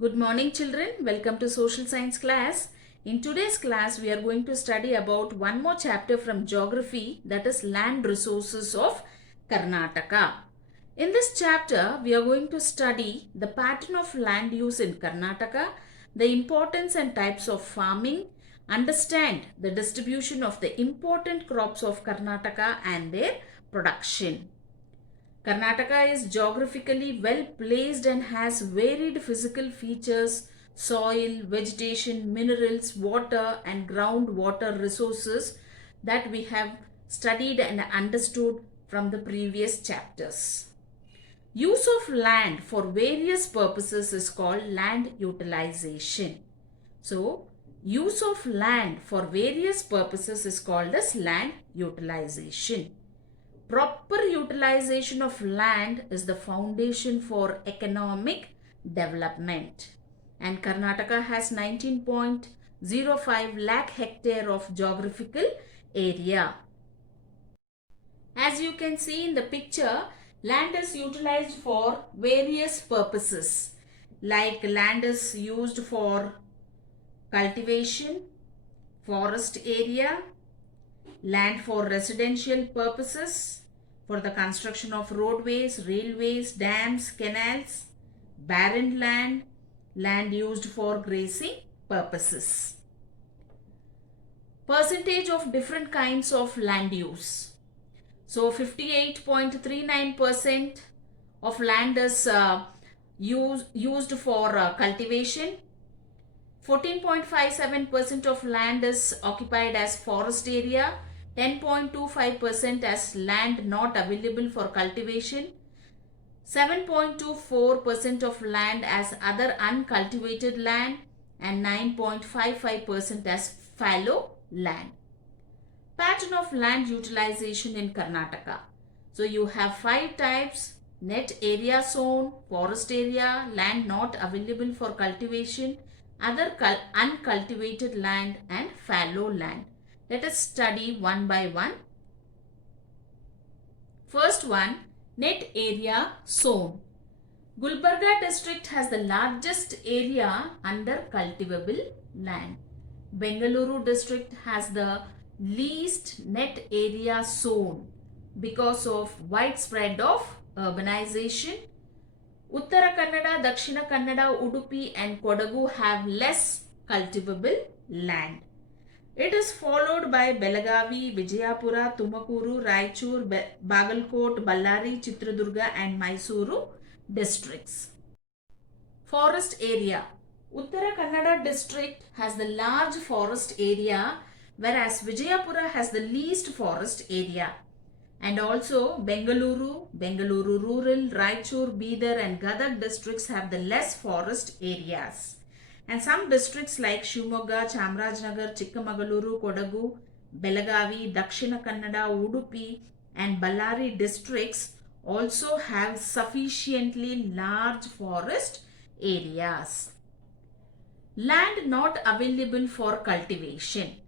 Good morning children, welcome to social science class. In today's class we are going to study about one more chapter from geography, that is land resources of Karnataka. In this chapter we are going to study the pattern of land use in Karnataka, the importance and types of farming, understand the distribution of the important crops of Karnataka and their production. Karnataka is geographically well placed and has varied physical features, soil, vegetation, minerals, water, and groundwater resources that we have studied and understood from the previous chapters. Use of land for various purposes is called land utilization. So, use of land for various purposes is called as land utilization. Proper utilization of land is the foundation for economic development. And Karnataka has 19.05 lakh hectare of geographical area. As you can see in the picture, land is utilized for various purposes. Like land is used for cultivation, forest area, land for residential purposes, for the construction of roadways, railways, dams, canals, barren land, land used for grazing purposes. Percentage of different kinds of land use. So 58.39% of land is used for cultivation. 14.57% of land is occupied as forest area, 10.25% as land not available for cultivation, 7.24% of land as other uncultivated land, and 9.55% as fallow land. Pattern of land utilization in Karnataka. So you have 5 types: net area zone, forest area, land not available for cultivation, other uncultivated land, and fallow land. Let us study one by one. First one, net area zone. Gulbarga district has the largest area under cultivable land. Bengaluru district has the least net area zone because of widespread of urbanization. Uttara Kannada, Dakshina Kannada, Udupi and Kodagu have less cultivable land. It is followed by Belagavi, Vijayapura, Tumakuru, Raichur, Bagalkot, Ballari, Chitradurga and Mysuru districts. Forest area. Uttara Kannada district has the large forest area, whereas Vijayapura has the least forest area. And also Bengaluru, Bengaluru Rural, Raichur, Bidar and Gadag districts have the less forest areas. And some districts like Shivamogga, Chamarajanagar, Chikmagaluru, Kodagu, Belagavi, Dakshina Kannada, Udupi and Ballari districts also have sufficiently large forest areas. Land not available for cultivation.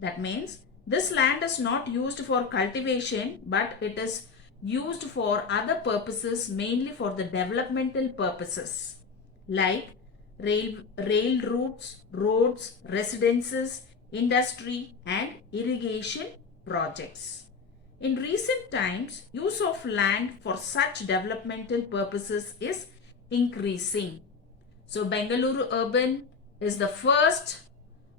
That means this land is not used for cultivation, but it is used for other purposes, mainly for the developmental purposes like rail routes, roads, residences, industry and irrigation projects. In recent times, use of land for such developmental purposes is increasing. So Bengaluru urban is the first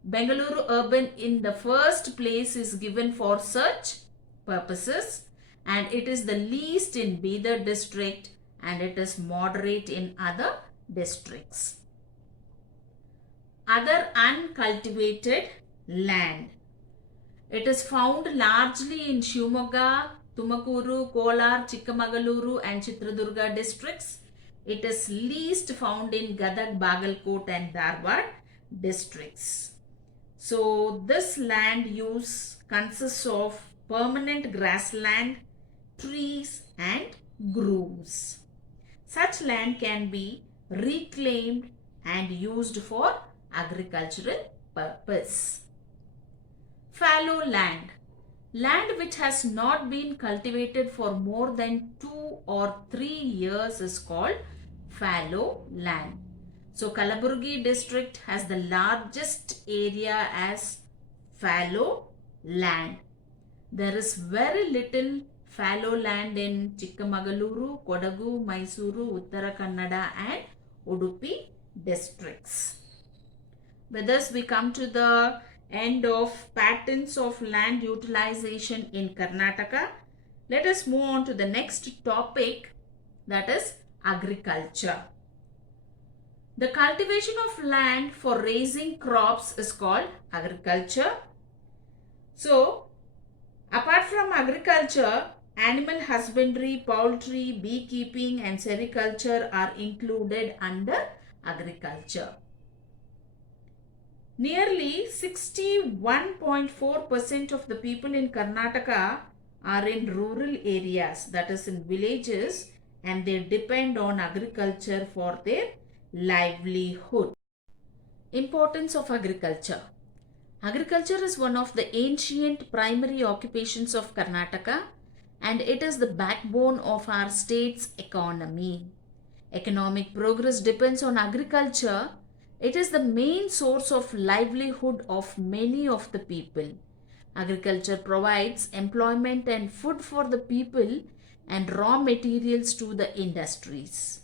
Bengaluru urban in the first place is given for such purposes, and it is the least in Bidar district and it is moderate in other districts. Other uncultivated land. It is found largely in Shivamogga, Tumakuru, Kolar, Chikmagaluru and Chitradurga districts. It is least found in Gadag, Bagalkot and Dharwad districts. So this land use consists of permanent grassland, trees and grooves. Such land can be reclaimed and used for agricultural purpose. Fallow land. Land which has not been cultivated for more than 2 or 3 years is called fallow land. So Kalaburgi district has the largest area as fallow land. There is very little fallow land in Chikmagaluru, Kodagu, Mysuru, Uttara Kannada and Udupi districts. With this, we come to the end of patterns of land utilization in Karnataka. Let us move on to the next topic, that is agriculture. The cultivation of land for raising crops is called agriculture. So, apart from agriculture, animal husbandry, poultry, beekeeping and sericulture are included under agriculture. Nearly 61.4% of the people in Karnataka are in rural areas, that is in villages, and they depend on agriculture for their livelihood. Importance of agriculture. Agriculture is one of the ancient primary occupations of Karnataka, and it is the backbone of our state's economy. Economic progress depends on agriculture. It is the main source of livelihood of many of the people. Agriculture provides employment and food for the people and raw materials to the industries.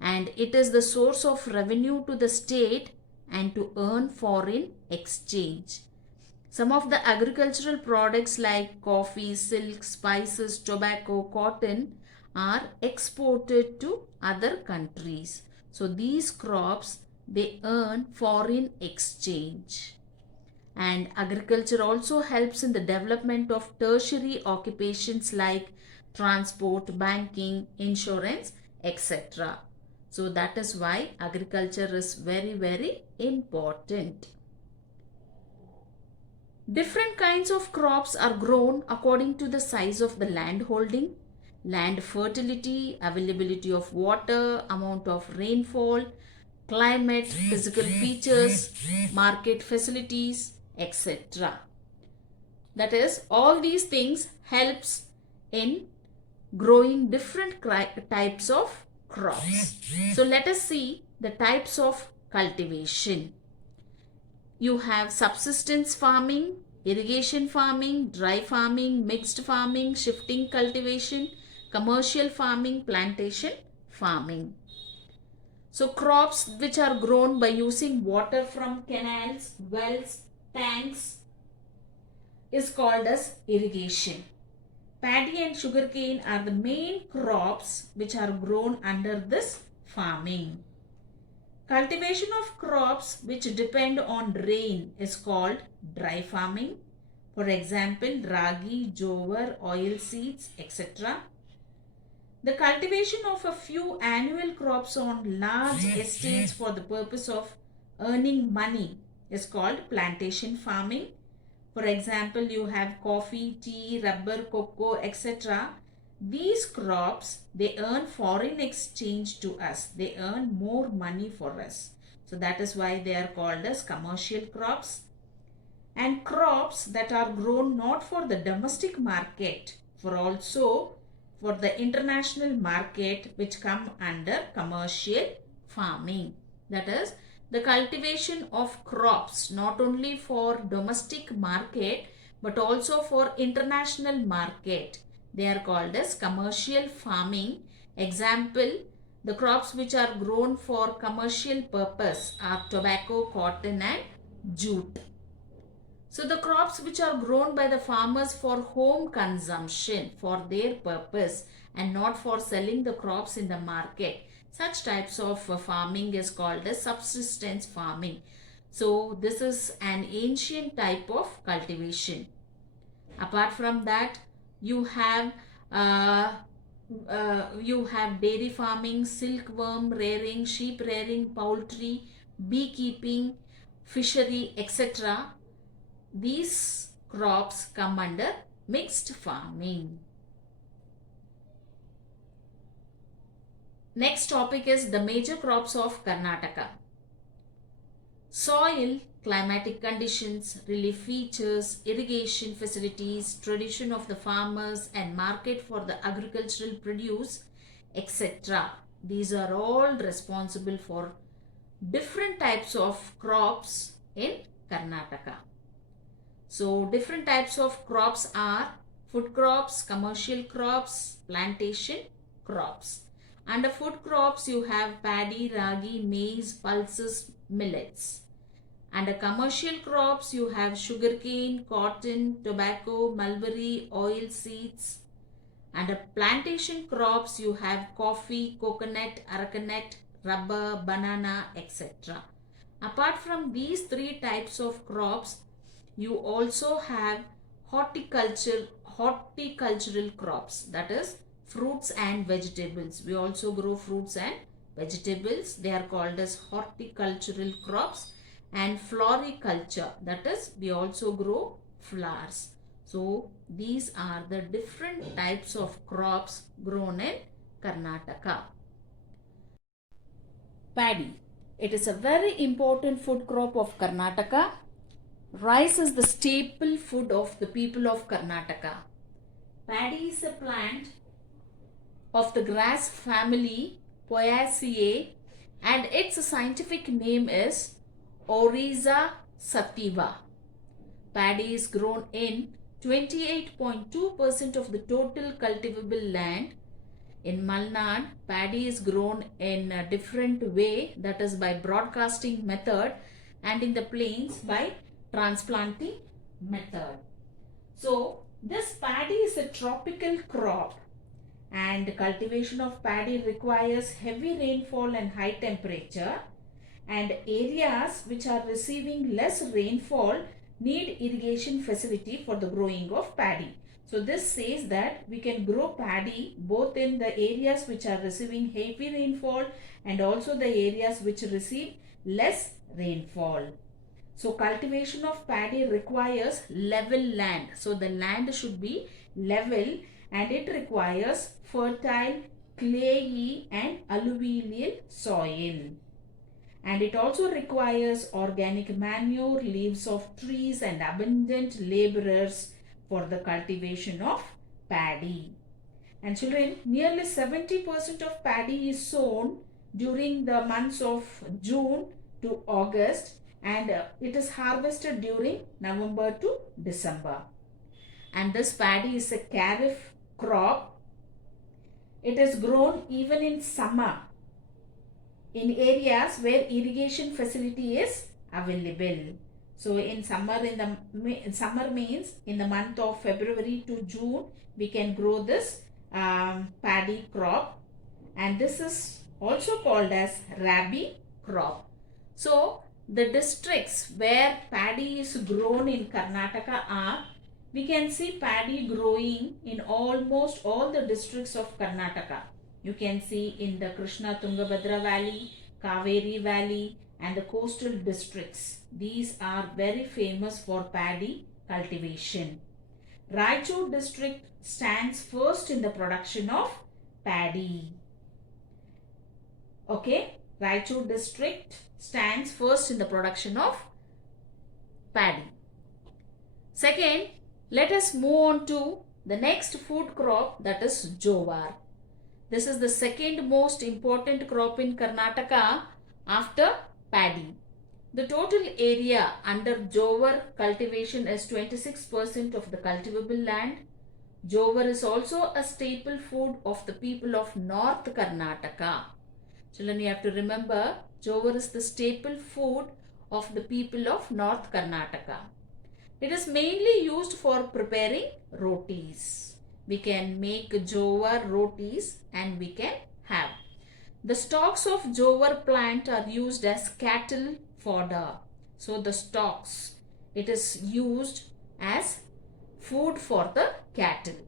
And it is the source of revenue to the state and to earn foreign exchange. Some of the agricultural products like coffee, silk, spices, tobacco, cotton are exported to other countries. So these crops, they earn foreign exchange. And agriculture also helps in the development of tertiary occupations like transport, banking, insurance, etc. So that is why agriculture is very, very important. Different kinds of crops are grown according to the size of the land holding, land fertility, availability of water, amount of rainfall, climate, physical features, market facilities, etc. That is, all these things helps in growing different types of crops. So let us see the types of cultivation. You have subsistence farming, irrigation farming, dry farming, mixed farming, shifting cultivation, commercial farming, plantation farming. So crops which are grown by using water from canals, wells, tanks is called as irrigation. Paddy and sugarcane are the main crops which are grown under this farming. Cultivation of crops which depend on rain is called dry farming. For example, ragi, jowar, oil seeds, etc. The cultivation of a few annual crops on large estates for the purpose of earning money is called plantation farming. For example, you have coffee, tea, rubber, cocoa, etc. These crops, they earn foreign exchange to us. They earn more money for us. So that is why they are called as commercial crops. And crops that are grown not for the domestic market, for also for the international market, which come under commercial farming. That is, the cultivation of crops not only for domestic market but also for international market. They are called as commercial farming. Example, the crops which are grown for commercial purpose are tobacco, cotton and jute. So the crops which are grown by the farmers for home consumption, for their purpose and not for selling the crops in the market, such types of farming is called as subsistence farming. So this is an ancient type of cultivation. Apart from that, you have dairy farming, silkworm rearing, sheep rearing, poultry, beekeeping, fishery, etc. These crops come under mixed farming. Next topic is the major crops of Karnataka. Soil, climatic conditions, relief features, irrigation facilities, tradition of the farmers and market for the agricultural produce, etc. These are all responsible for different types of crops in Karnataka. So different types of crops are food crops, commercial crops, plantation crops. Under food crops you have paddy, ragi, maize, pulses, millets. Under commercial crops you have sugarcane, cotton, tobacco, mulberry, oil seeds. Under plantation crops you have coffee, coconut, arecanut, rubber, banana, etc. Apart from these three types of crops, you also have horticultural crops, that is fruits and vegetables. We also grow fruits and vegetables. They are called as horticultural crops. And floriculture, that is we also grow flowers. So these are the different types of crops grown in Karnataka. Paddy. It is a very important food crop of Karnataka. Rice is the staple food of the people of Karnataka. Paddy is a plant of the grass family Poaceae and its scientific name is Oryza sativa. Paddy is grown in 28.2% of the total cultivable land. In Malnad, paddy is grown in a different way, that is by broadcasting method, and in the plains by transplanting method. So this paddy is a tropical crop and cultivation of paddy requires heavy rainfall and high temperature, and areas which are receiving less rainfall need irrigation facility for the growing of paddy. So this says that we can grow paddy both in the areas which are receiving heavy rainfall and also the areas which receive less rainfall. So cultivation of paddy requires level land. So the land should be level and it requires fertile, clayey and alluvial soil. And it also requires organic manure, leaves of trees and abundant laborers for the cultivation of paddy. And children, nearly 70% of paddy is sown during the months of June to August, and it is harvested during November to December. And this paddy is a kharif crop. It is grown even in summer in areas where irrigation facility is available. So in summer means in the month of February to June we can grow this paddy crop, and this is also called as rabi crop. So the districts where paddy is grown in Karnataka are, we can see paddy growing in almost all the districts of Karnataka. You can see in the Krishna Tungabhadra Valley, Kaveri Valley and the coastal districts. These are very famous for paddy cultivation. Raichur district stands first in the production of paddy. Okay, Raichur district stands first in the production of paddy. Second, let us move on to the next food crop, that is jowar. This is the second most important crop in Karnataka after paddy. The total area under jowar cultivation is 26% of the cultivable land. Jowar is also a staple food of the people of North Karnataka. Children, you have to remember, jowar is the staple food of the people of North Karnataka. It is mainly used for preparing rotis. We can make jowar rotis and we can have. The stalks of jowar plant are used as cattle fodder. So the stalks, it is used as food for the cattle.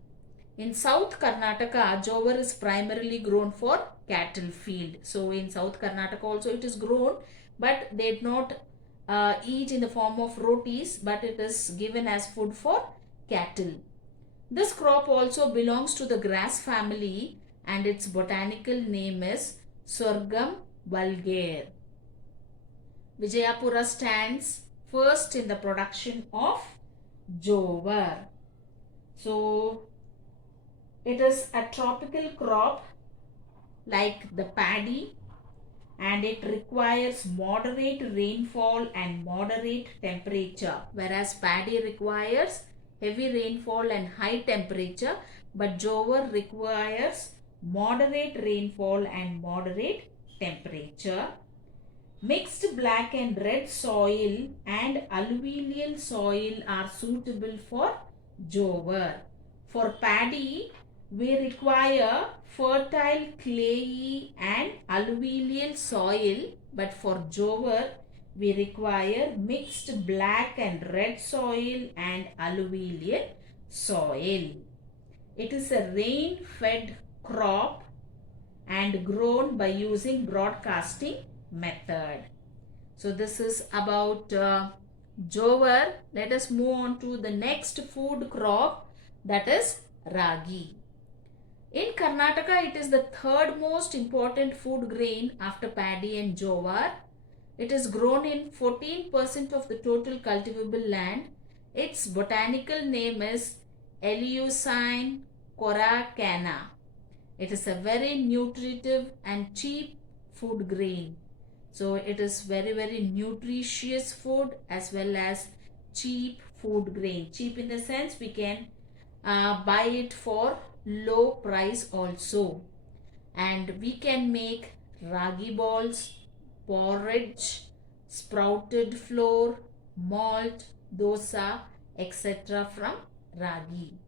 In South Karnataka, jowar is primarily grown for cattle field. So in South Karnataka also it is grown, but they did not eat in the form of rotis, but it is given as food for cattle. This crop also belongs to the grass family and its botanical name is Sorghum vulgare. Vijayapura stands first in the production of jowar. So it is a tropical crop like the paddy, and it requires moderate rainfall and moderate temperature, whereas paddy requires heavy rainfall and high temperature, but jowar requires moderate rainfall and moderate temperature. Mixed black and red soil and alluvial soil are suitable for jowar. For paddy, we require fertile clayey and alluvial soil, but for jowar, we require mixed black and red soil and alluvial soil. It is a rain-fed crop and grown by using broadcasting method. So this is about jowar. Let us move on to the next food crop, that is ragi. In Karnataka, it is the third most important food grain after paddy and jowar. It is grown in 14% of the total cultivable land. Its botanical name is Eleusine coracana. It is a very nutritive and cheap food grain. So it is very nutritious food as well as cheap food grain. Cheap in the sense we can buy it for low price also. And we can make ragi balls, porridge, sprouted flour, malt, dosa, etc. from ragi.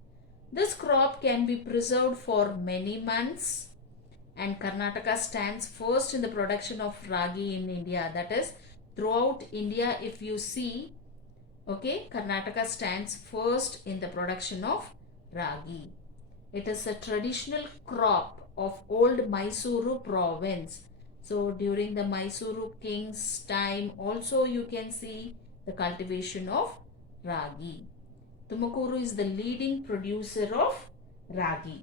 This crop can be preserved for many months, and Karnataka stands first in the production of ragi in India. That is, throughout India, if you see, okay, Karnataka stands first in the production of ragi. It is a traditional crop of old Mysuru province. So during the Mysuru king's time also you can see the cultivation of ragi. Tumakuru is the leading producer of ragi.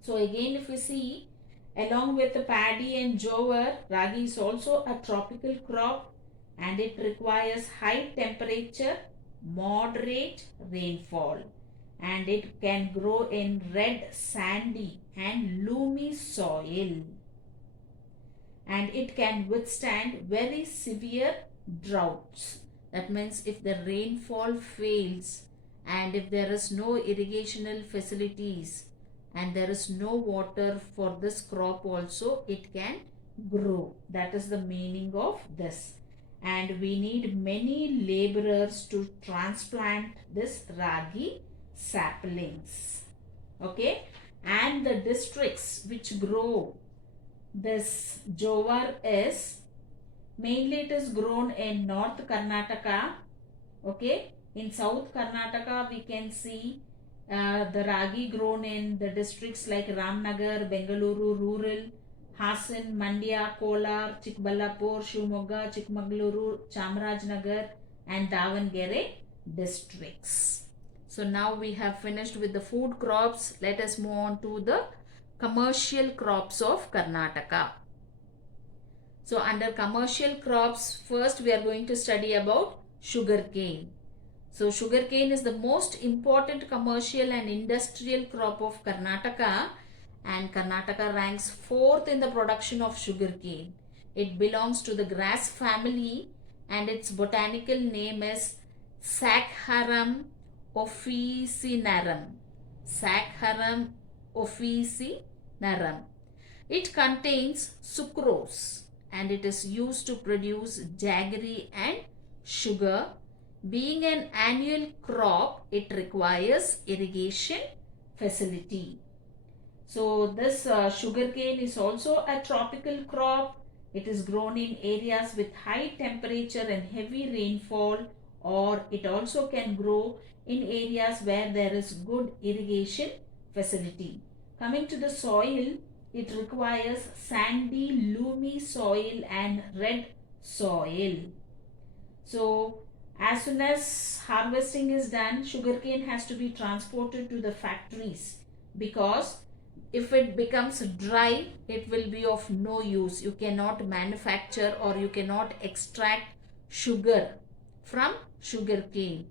So again, if we see, along with the paddy and jowar, ragi is also a tropical crop and it requires high temperature, moderate rainfall, and it can grow in red, sandy and loamy soil, and it can withstand very severe droughts. That means if the rainfall fails and if there is no irrigational facilities and there is no water for this crop also, it can grow. That is the meaning of this. And we need many laborers to transplant this ragi saplings. Okay. And the districts which grow this jowar is, mainly it is grown in North Karnataka. Okay. In South Karnataka, we can see the ragi grown in the districts like Ramnagar, Bengaluru, rural, Hassan, Mandya, Kolar, Chikballapur, Shivamogga, Chikmagaluru, Chamarajnagar and Davangere districts. So now we have finished with the food crops. Let us move on to the commercial crops of Karnataka. So under commercial crops, first we are going to study about sugarcane. So sugarcane is the most important commercial and industrial crop of Karnataka, and Karnataka ranks 4th in the production of sugarcane. It belongs to the grass family and its botanical name is Saccharum officinarum. Saccharum officinarum. It contains sucrose and it is used to produce jaggery and sugar. Being an annual crop, it requires irrigation facility. So this sugarcane is also a tropical crop. It is grown in areas with high temperature and heavy rainfall, or it also can grow in areas where there is good irrigation facility. Coming to the soil, it requires sandy, loamy soil and red soil. So as soon as harvesting is done, sugarcane has to be transported to the factories, because if it becomes dry, it will be of no use. You cannot manufacture or you cannot extract sugar from sugarcane.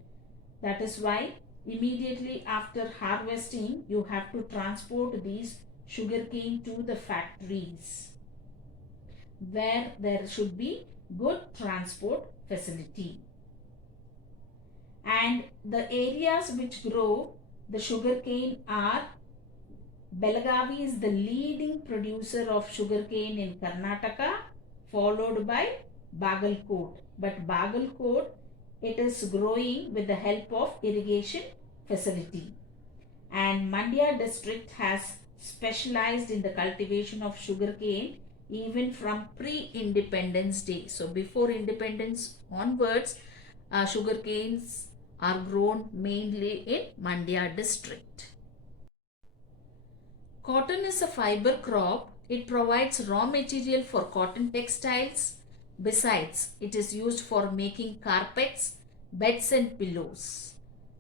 That is why immediately after harvesting, you have to transport these sugarcane to the factories. where there should be good transport facility. And the areas which grow the sugarcane are Belagavi is the leading producer of sugarcane in Karnataka, followed by Bagalkot. But Bagalkot, it is growing with the help of irrigation facility. And Mandya district has specialized in the cultivation of sugarcane even from pre-independence day. So before independence onwards, sugarcanes are grown mainly in Mandya district. Cotton is a fiber crop. It provides raw material for cotton textiles. Besides, it is used for making carpets, beds and pillows.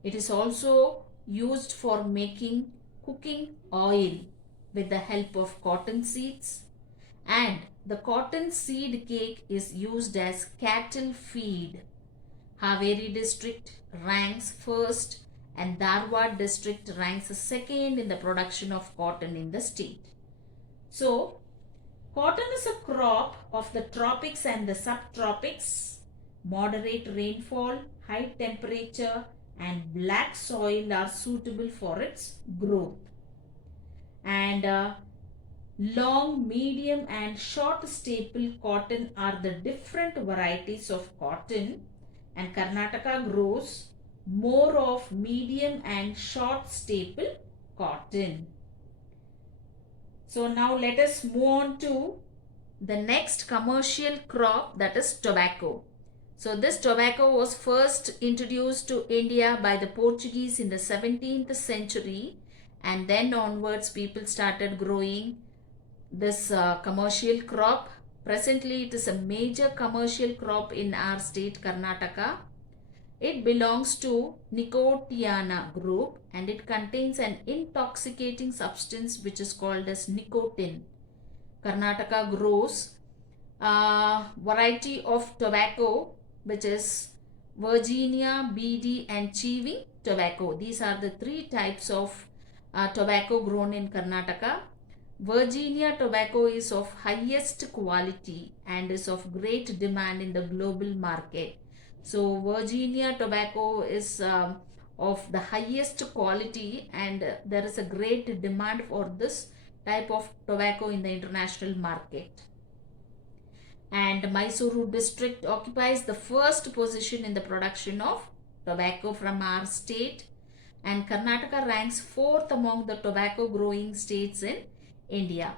It is also used for making cooking oil with the help of cotton seeds. And the cotton seed cake is used as cattle feed. Haveri district ranks first and Dharwad district ranks second in the production of cotton in the state. So, cotton is a crop of the tropics and the subtropics. Moderate rainfall, high temperature and black soil are suitable for its growth. And long, medium and short staple cotton are the different varieties of cotton, and Karnataka grows more of medium and short staple cotton. So now let us move on to the next commercial crop, that is tobacco. So this tobacco was first introduced to India by the Portuguese in the 17th century, and then onwards people started growing this commercial crop. Presently it is a major commercial crop in our state Karnataka. It belongs to Nicotiana group and it contains an intoxicating substance which is called as nicotine. Karnataka grows a variety of tobacco which is Virginia, BD and Chiving tobacco. These are the three types of tobacco grown in Karnataka. Virginia tobacco is of highest quality and is of great demand in the global market. So Virginia tobacco is of the highest quality and there is a great demand for this type of tobacco in the international market. And Mysuru district occupies the first position in the production of tobacco from our state, and Karnataka ranks fourth among the tobacco growing states in India.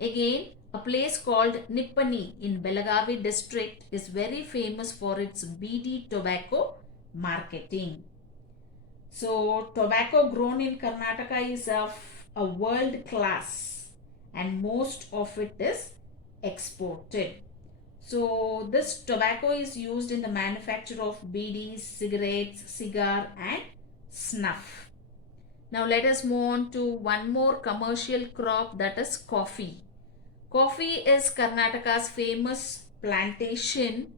Again, a place called Nippani in Belagavi district is very famous for its BD tobacco marketing. So, tobacco grown in Karnataka is of a world class and most of it is exported. So, this tobacco is used in the manufacture of BDs, cigarettes, cigar and snuff. Now let us move on to one more commercial crop, that is coffee. Coffee is Karnataka's famous plantation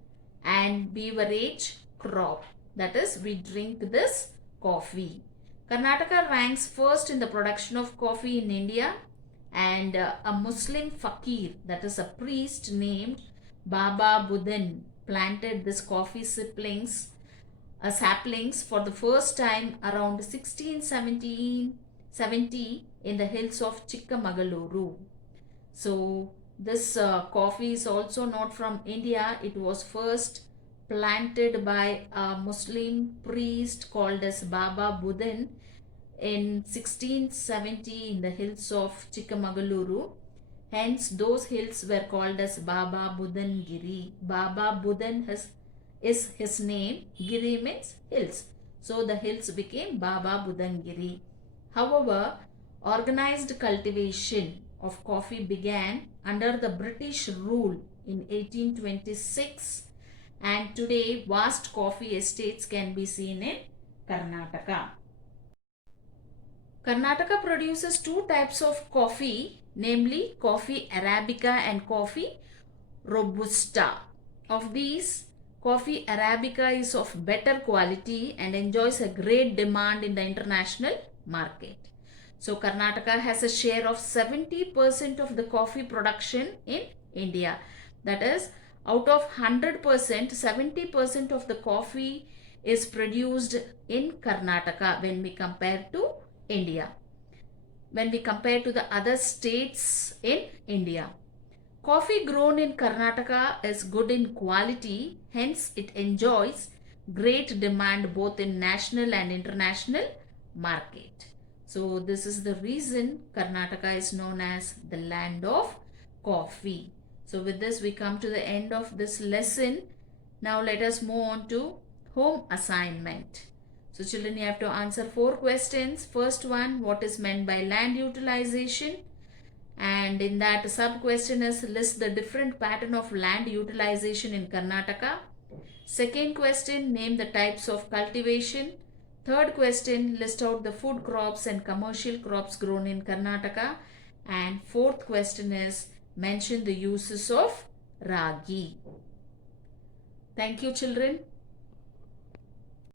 and beverage crop. That is, we drink this coffee. Karnataka ranks first in the production of coffee in India, and a Muslim fakir, that is a priest named Baba Budan, planted this coffee saplings for the first time around 1670 in the hills of Chikamagaluru. So this coffee is also not from India. It was first planted by a Muslim priest called as Baba Budan in 1670 in the hills of Chikamagaluru. Hence those hills were called as Baba Budan Giri. Baba Budan is his name. Giri means hills. So the hills became Baba Budangiri. However, organized cultivation of coffee began under the British rule in 1826, and today vast coffee estates can be seen in Karnataka. Karnataka produces two types of coffee, namely coffee Arabica and coffee Robusta. Of these, coffee Arabica is of better quality and enjoys a great demand in the international market. So Karnataka has a share of 70% of the coffee production in India. That is, out of 100%, 70% of the coffee is produced in Karnataka when we compare to India. When we compare to the other states in India. Coffee grown in Karnataka is good in quality, hence it enjoys great demand both in national and international market. So this is the reason Karnataka is known as the land of coffee. So with this we come to the end of this lesson. Now let us move on to home assignment. So children, you have to answer 4 questions. First one, what is meant by land utilization? And in that sub question is list the different pattern of land utilization in Karnataka. Second question, name the types of cultivation. Third question, list out the food crops and commercial crops grown in Karnataka. And fourth question is mention the uses of ragi. Thank you, children.